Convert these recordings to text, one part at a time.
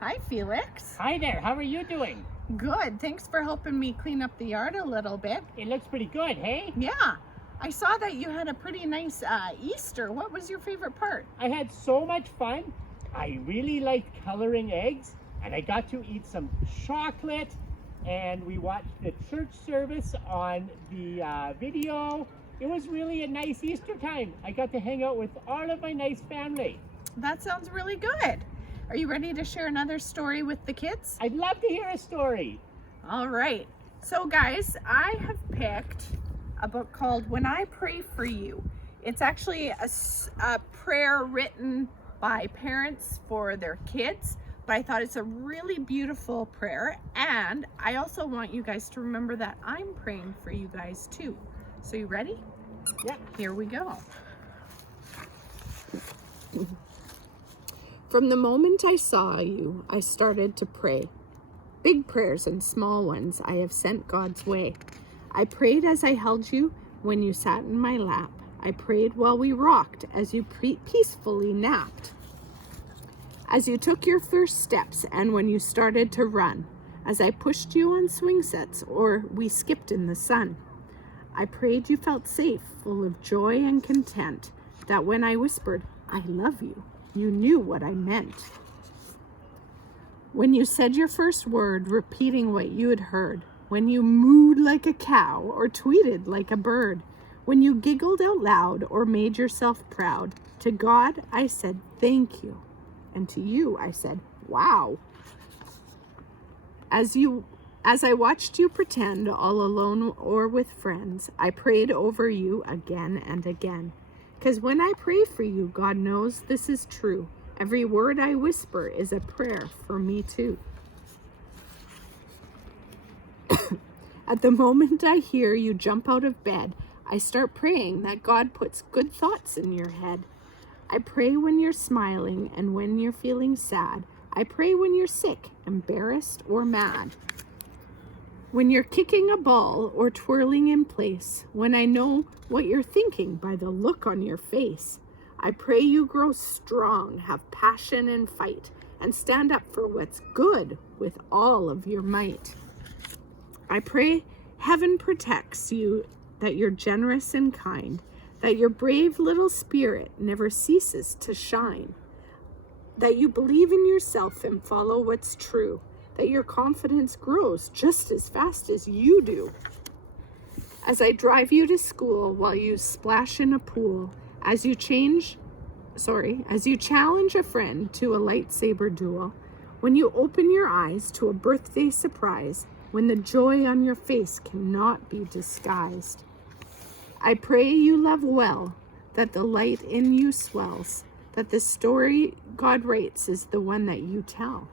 Hi, Felix. Hi there, how are you doing? Good. Thanks for helping me clean up the yard a little bit. It looks pretty good, hey? Yeah, I saw that you had a pretty nice Easter. What was your favorite part? I had so much fun. I really liked coloring eggs, and I got to eat some chocolate, and we watched the church service on the video. It was really a nice Easter time. I got to hang out with all of my nice family. That sounds really good. Are you ready to share another story with the kids? I'd love to hear a story. All right. So guys, I have picked a book called When I Pray for You. It's actually a prayer written by parents for their kids, but I thought it's a really beautiful prayer, and I also want you guys to remember that I'm praying for you guys too. So you ready? Yeah. Here we go. From the moment I saw you, I started to pray. Big prayers and small ones I have sent God's way. I prayed as I held you when you sat in my lap. I prayed while we rocked as you peacefully napped. As you took your first steps and when you started to run. As I pushed you on swing sets or we skipped in the sun. I prayed you felt safe, full of joy and content. That when I whispered, I love you, you knew what I meant. When you said your first word, repeating what you had heard. When you mooed like a cow or tweeted like a bird. When you giggled out loud or made yourself proud. To God, I said, thank you. And to you, I said, wow. As I watched you pretend all alone or with friends, I prayed over you again and again. 'Cause when I pray for you, God knows this is true. Every word I whisper is a prayer for me too. At the moment I hear you jump out of bed, I start praying that God puts good thoughts in your head. I pray when you're smiling and when you're feeling sad. I pray when you're sick, embarrassed, or mad. When you're kicking a ball or twirling in place, when I know what you're thinking by the look on your face, I pray you grow strong, have passion and fight, and stand up for what's good with all of your might. I pray heaven protects you, that you're generous and kind, that your brave little spirit never ceases to shine, that you believe in yourself and follow what's true, that your confidence grows just as fast as you do. As I drive you to school while you splash in a pool, as you challenge a friend to a lightsaber duel, when you open your eyes to a birthday surprise, when the joy on your face cannot be disguised. I pray you love well, that the light in you swells, that the story God writes is the one that you tell.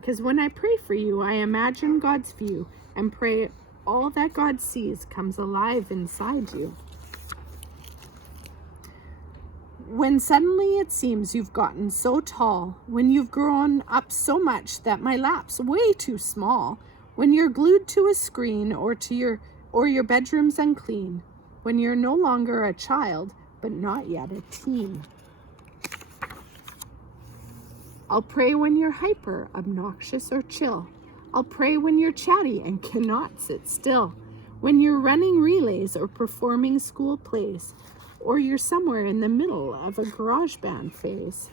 Because when I pray for you, I imagine God's view and pray all that God sees comes alive inside you. When suddenly it seems you've gotten so tall, when you've grown up so much that my lap's way too small, when you're glued to a screen or your bedroom's unclean, when you're no longer a child, but not yet a teen. I'll pray when you're hyper, obnoxious, or chill. I'll pray when you're chatty and cannot sit still. When you're running relays or performing school plays, or you're somewhere in the middle of a garage band phase.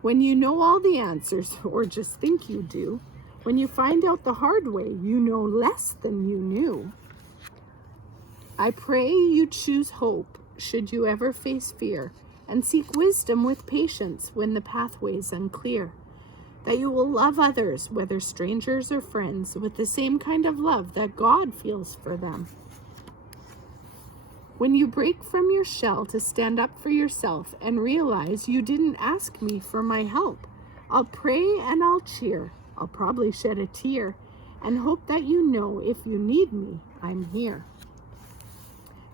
When you know all the answers, or just think you do. When you find out the hard way, you know less than you knew. I pray you choose hope, should you ever face fear, and seek wisdom with patience when the pathway's unclear. That you will love others, whether strangers or friends, with the same kind of love that God feels for them. When you break from your shell to stand up for yourself and realize you didn't ask me for my help, I'll pray and I'll cheer. I'll probably shed a tear and hope that you know if you need me, I'm here.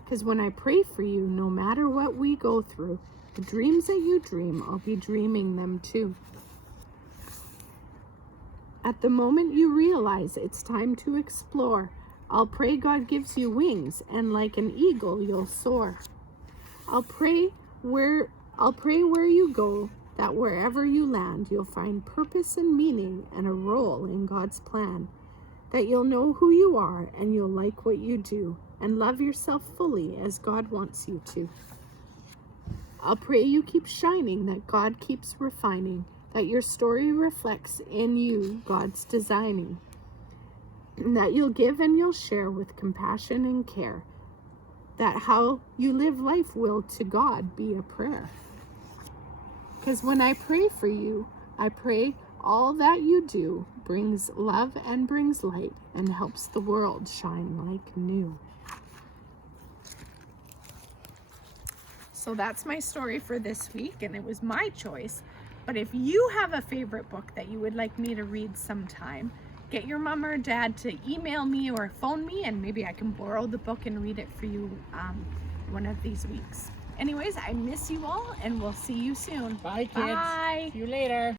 Because when I pray for you, no matter what we go through, the dreams that you dream, I'll be dreaming them too. At the moment you realize it's time to explore, I'll pray God gives you wings and like an eagle you'll soar. I'll pray where you go that wherever you land, you'll find purpose and meaning and a role in God's plan. That you'll know who you are and you'll like what you do and love yourself fully as God wants you to. I'll pray you keep shining, that God keeps refining, that your story reflects in you God's designing, that you'll give and you'll share with compassion and care, that how you live life will to God be a prayer. Because when I pray for you, I pray all that you do brings love and brings light and helps the world shine like new. So that's my story for this week, and it was my choice. But if you have a favorite book that you would like me to read sometime, get your mom or dad to email me or phone me, and maybe I can borrow the book and read it for you one of these weeks. Anyways, I miss you all, and we'll see you soon. Bye, kids. Bye. See you later.